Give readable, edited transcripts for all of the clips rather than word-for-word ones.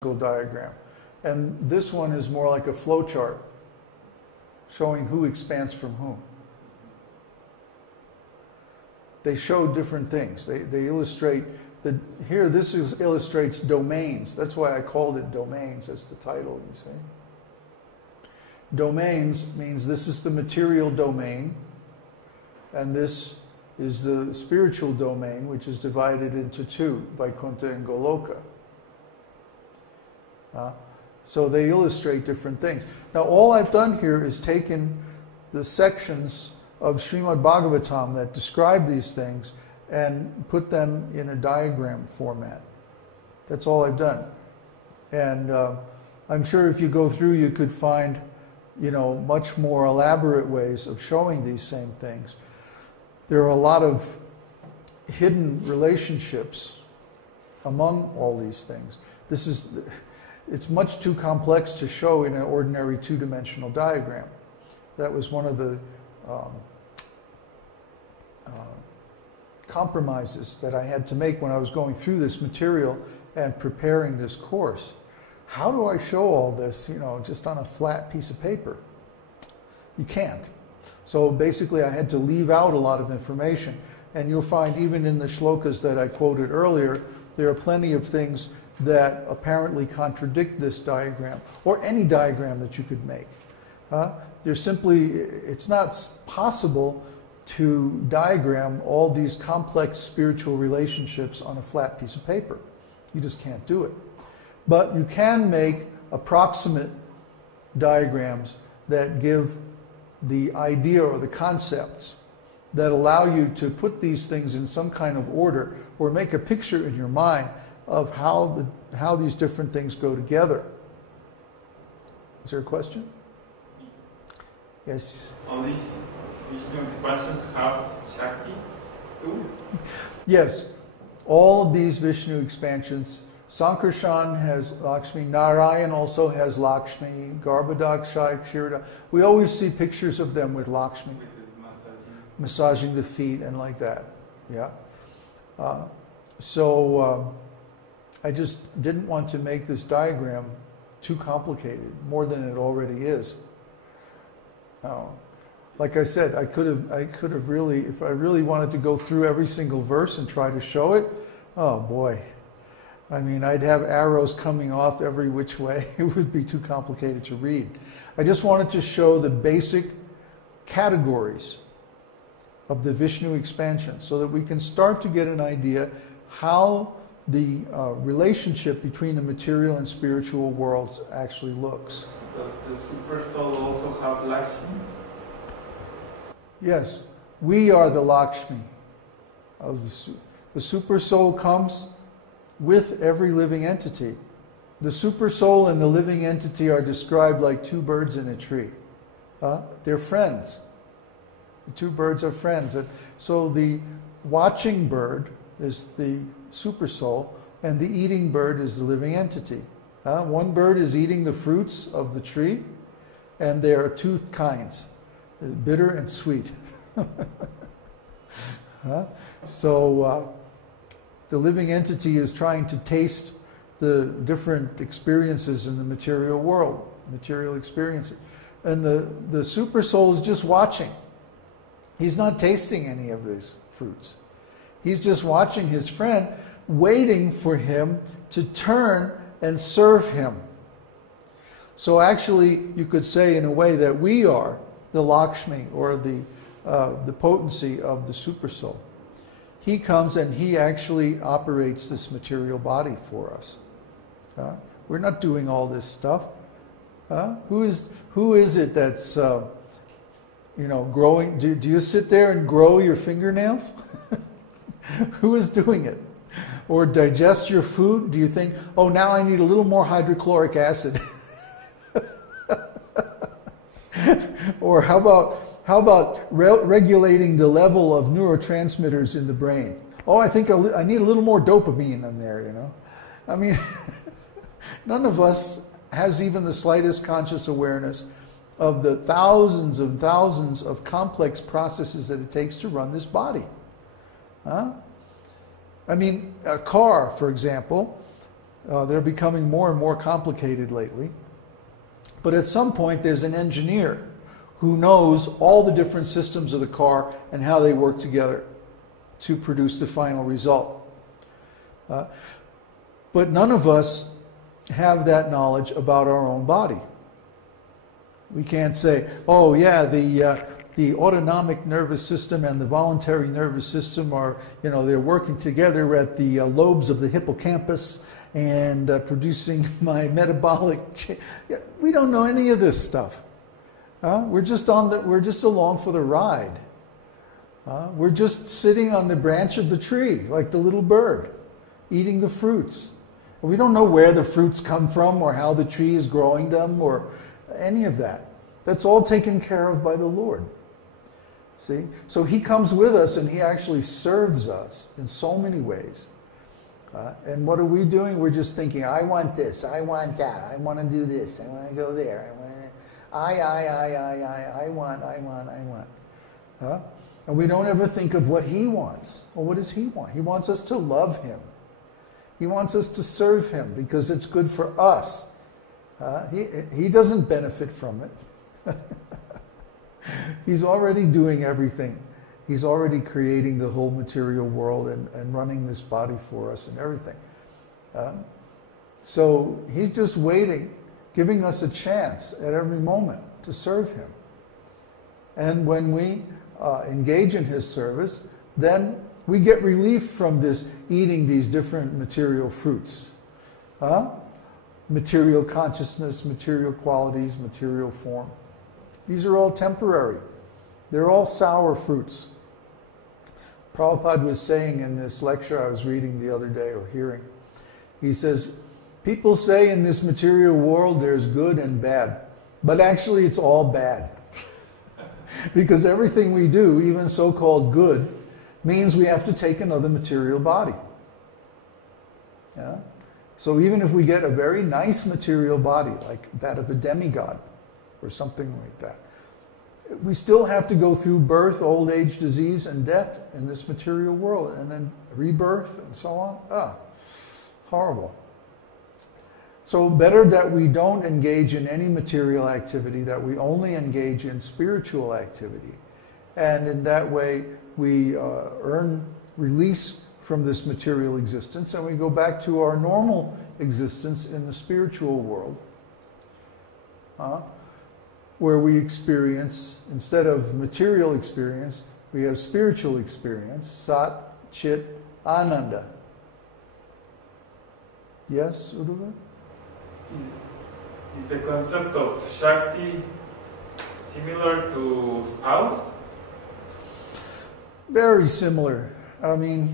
diagram. And this one is more like a flow chart showing who expands from whom. They show different things. They illustrate, here this illustrates domains. That's why I called it domains as the title, you see. Domains means this is the material domain, and this is the spiritual domain, which is divided into two, Vaikuntha and Goloka. So they illustrate different things. Now all I've done here is taken the sections of Srimad Bhagavatam that describe these things and put them in a diagram format. That's all I've done. And I'm sure if you go through you could find, you know, much more elaborate ways of showing these same things. There are a lot of hidden relationships among all these things. It's much too complex to show in an ordinary two-dimensional diagram. That was one of the compromises that I had to make when I was going through this material and preparing this course. How do I show all this, you know, just on a flat piece of paper? You can't. So basically I had to leave out a lot of information. And you'll find even in the shlokas that I quoted earlier, there are plenty of things that apparently contradict this diagram, or any diagram that you could make. It's not possible to diagram all these complex spiritual relationships on a flat piece of paper. You just can't do it. But you can make approximate diagrams that give the idea or the concepts that allow you to put these things in some kind of order, or make a picture in your mind of how these different things go together. Is there a question? Yes? All these Vishnu expansions have Shakti too? Yes. All of these Vishnu expansions, Sankarshan has Lakshmi, Narayan also has Lakshmi, Garbhodakshai, Kshirada. We always see pictures of them with Lakshmi. With massaging the feet and like that. Yeah. I just didn't want to make this diagram too complicated, more than it already is. Like I said, I could have really, if I really wanted to go through every single verse and try to show it, oh boy. I mean, I'd have arrows coming off every which way. It would be too complicated to read. I just wanted to show the basic categories of the Vishnu expansion so that we can start to get an idea how the relationship between the material and spiritual worlds actually looks. Does the super soul also have Lakshmi? Yes, we are the Lakshmi. The super soul comes with every living entity. The super soul and the living entity are described like two birds in a tree. They're friends. The two birds are friends. And so the watching bird is the super soul, and the eating bird is the living entity. One bird is eating the fruits of the tree, and there are two kinds, bitter and sweet. So the living entity is trying to taste the different experiences in the material world, material experiences. And the super soul is just watching. He's not tasting any of these fruits. He's just watching his friend, waiting for him to turn and serve him. So actually, you could say in a way that we are the Lakshmi, or the potency of the super soul. He comes and he actually operates this material body for us. We're not doing all this stuff. Who is it that's growing? Do you sit there and grow your fingernails? Who is doing it? Or digest your food? Do you think, oh, now I need a little more hydrochloric acid? Or how about regulating the level of neurotransmitters in the brain? Oh, I think I need a little more dopamine in there, you know? I mean, none of us has even the slightest conscious awareness of the thousands and thousands of complex processes that it takes to run this body. I mean, a car, for example, They're becoming more and more complicated lately. But at some point, there's an engineer who knows all the different systems of the car and how they work together to produce the final result. But none of us have that knowledge about our own body. We can't say, oh yeah, the autonomic nervous system and the voluntary nervous system are, they're working together at the lobes of the hippocampus and producing my metabolic. We don't know any of this stuff. We're just along for the ride. We're just sitting on the branch of the tree like the little bird, eating the fruits. We don't know where the fruits come from or how the tree is growing them or any of that. That's all taken care of by the Lord. See? So He comes with us and He actually serves us in so many ways. And what are we doing? We're just thinking, I want this, I want that, I want to do this, I want to go there, I want. And we don't ever think of what He wants. Well, what does He want? He wants us to love Him. He wants us to serve Him because it's good for us. He doesn't benefit from it. He's already doing everything. He's already creating the whole material world and running this body for us and everything. So He's just waiting, giving us a chance at every moment to serve Him. And when we engage in His service, then we get relief from this eating these different material fruits. Material consciousness, material qualities, material form. These are all temporary. They're all sour fruits. Prabhupada was saying in this lecture I was reading the other day or hearing, he says, people say in this material world there's good and bad, but actually it's all bad. Because everything we do, even so-called good, means we have to take another material body. So even if we get a very nice material body, like that of a demigod, or something like that, we still have to go through birth, old age, disease, and death in this material world, and then rebirth and so on. Horrible. So better that we don't engage in any material activity, that we only engage in spiritual activity. And in that way, we earn release from this material existence, and we go back to our normal existence in the spiritual world. Where we experience, instead of material experience, we have spiritual experience, Sat, Chit, Ananda. Yes, Uruva? Is the concept of Shakti similar to spouse? Very similar. I mean,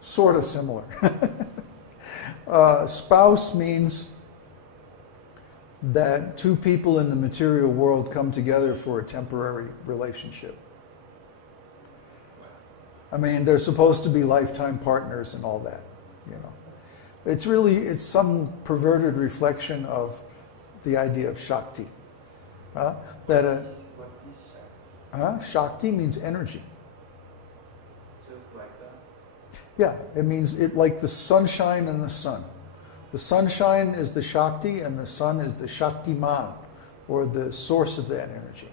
sort of similar. Spouse means that two people in the material world come together for a temporary relationship. I mean, they're supposed to be lifetime partners and all that, It's some perverted reflection of the idea of Shakti. What is Shakti? Shakti means energy. Just like that? Yeah, it means like the sunshine and the sun. The sunshine is the Shakti and the sun is the Shaktiman, or the source of that energy.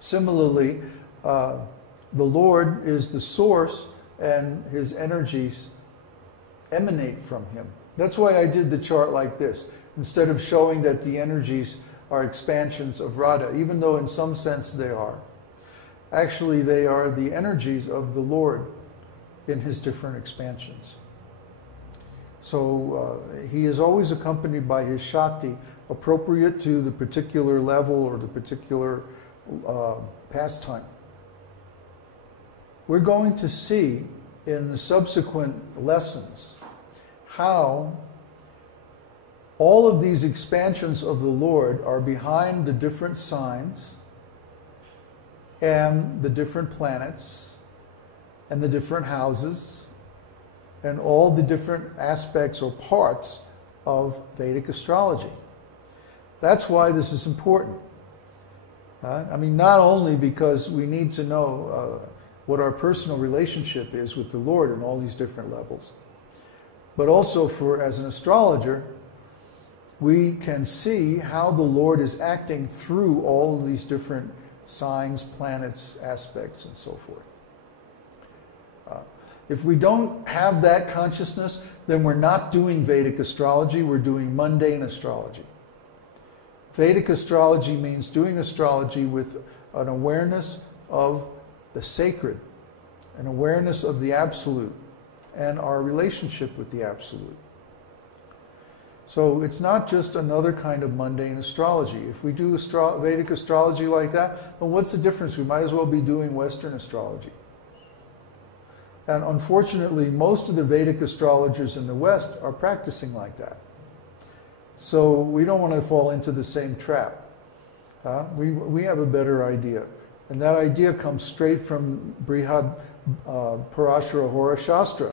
Similarly, the Lord is the source and His energies emanate from Him. That's why I did the chart like this. Instead of showing that the energies are expansions of Radha, even though in some sense they are, actually they are the energies of the Lord in His different expansions. So He is always accompanied by His Shakti, appropriate to the particular level or the particular pastime. We're going to see in the subsequent lessons how all of these expansions of the Lord are behind the different signs and the different planets and the different houses and all the different aspects or parts of Vedic astrology. That's why this is important. I mean, not only because we need to know what our personal relationship is with the Lord in all these different levels. But also as an astrologer, we can see how the Lord is acting through all of these different signs, planets, aspects, and so forth. If we don't have that consciousness, then we're not doing Vedic astrology, we're doing mundane astrology. Vedic astrology means doing astrology with an awareness of the sacred, an awareness of the absolute, and our relationship with the absolute. So it's not just another kind of mundane astrology. If we do Vedic astrology like that, then what's the difference? We might as well be doing Western astrology. And unfortunately, most of the Vedic astrologers in the West are practicing like that. So we don't want to fall into the same trap. We have a better idea. And that idea comes straight from Brihad Parashara Hora Shastra.